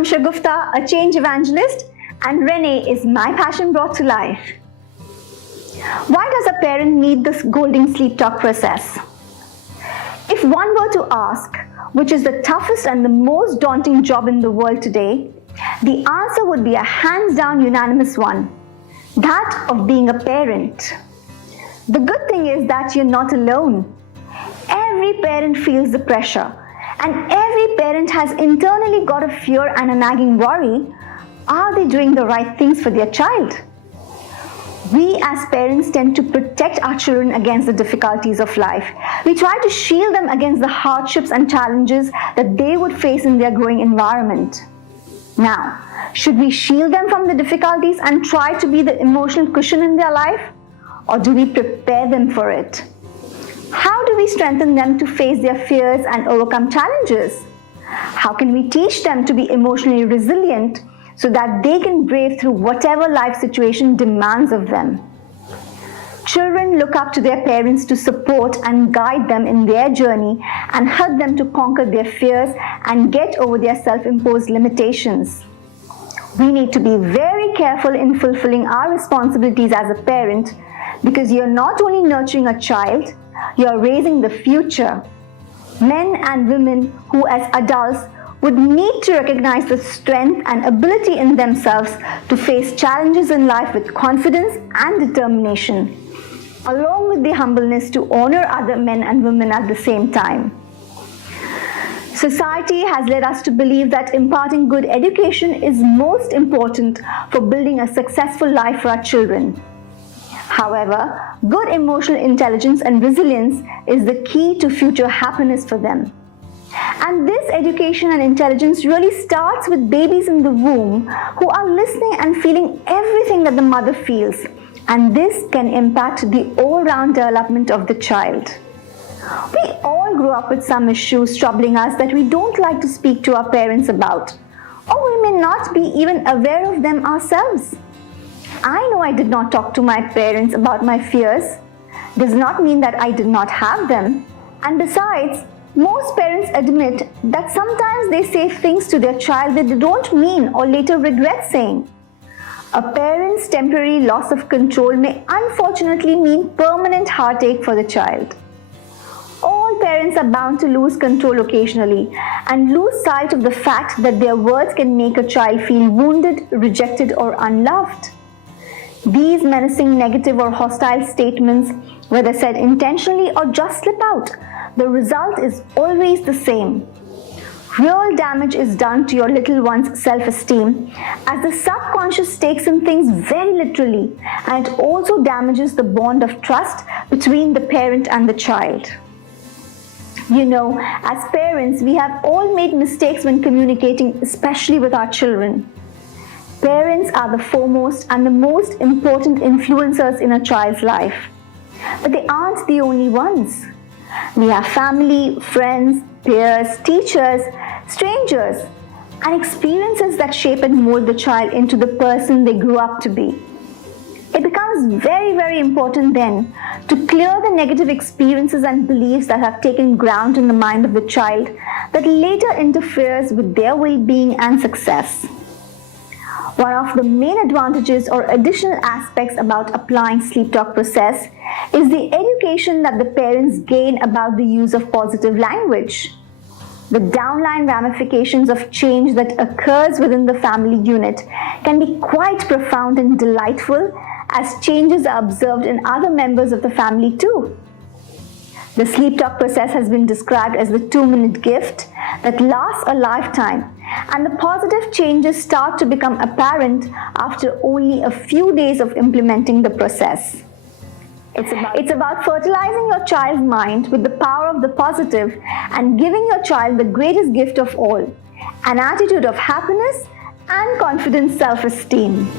I'm Shagufta, a change evangelist, and Renee is my passion brought to life. Why does a parent need this Goulding Sleep Talk process? If one were to ask, which is the toughest and the most daunting job in the world today, the answer would be a hands-down unanimous one, that of being a parent. The good thing is that you're not alone. Every parent feels the pressure, and every parent has internally got a fear and a nagging worry. Are they doing the right things for their child? We as parents tend to protect our children against the difficulties of life. We try to shield them against the hardships and challenges that they would face in their growing environment. Now, should we shield them from the difficulties and try to be the emotional cushion in their life? Or do we prepare them for it? How do we strengthen them to face their fears and overcome challenges? How can we teach them to be emotionally resilient so that they can brave through whatever life situation demands of them? Children look up to their parents to support and guide them in their journey and help them to conquer their fears and get over their self-imposed limitations. We need to be very careful in fulfilling our responsibilities as a parent, because you're not only nurturing a child, you're raising the future. Men and women who as adults would need to recognize the strength and ability in themselves to face challenges in life with confidence and determination, along with the humbleness to honor other men and women at the same time. Society has led us to believe that imparting good education is most important for building a successful life for our children. However, good emotional intelligence and resilience is the key to future happiness for them. And this education and intelligence really starts with babies in the womb who are listening and feeling everything that the mother feels, and this can impact the all-round development of the child. We all grow up with some issues troubling us that we don't like to speak to our parents about, or we may not be even aware of them ourselves. I know I did not talk to my parents about my fears. Does not mean that I did not have them. And besides, most parents admit that sometimes they say things to their child that they don't mean or later regret saying. A parent's temporary loss of control may unfortunately mean permanent heartache for the child. All parents are bound to lose control occasionally and lose sight of the fact that their words can make a child feel wounded, rejected, or unloved. These menacing, negative, or hostile statements, whether said intentionally or just slip out, the result is always the same. Real damage is done to your little one's self-esteem, as the subconscious takes in things very literally, and it also damages the bond of trust between the parent and the child. You know, as parents, we have all made mistakes when communicating, especially with our children. Parents are the foremost and the most important influencers in a child's life. But they aren't the only ones. We have family, friends, peers, teachers, strangers, and experiences that shape and mold the child into the person they grew up to be. It becomes very, very important then to clear the negative experiences and beliefs that have taken ground in the mind of the child that later interferes with their well-being and success. One of the main advantages or additional aspects about applying sleep talk process is the education that the parents gain about the use of positive language. The downline ramifications of change that occurs within the family unit can be quite profound and delightful, as changes are observed in other members of the family too. The sleep talk process has been described as the 2-minute gift that lasts a lifetime, and the positive changes start to become apparent after only a few days of implementing the process. It's about fertilizing your child's mind with the power of the positive and giving your child the greatest gift of all, an attitude of happiness and confident self-esteem.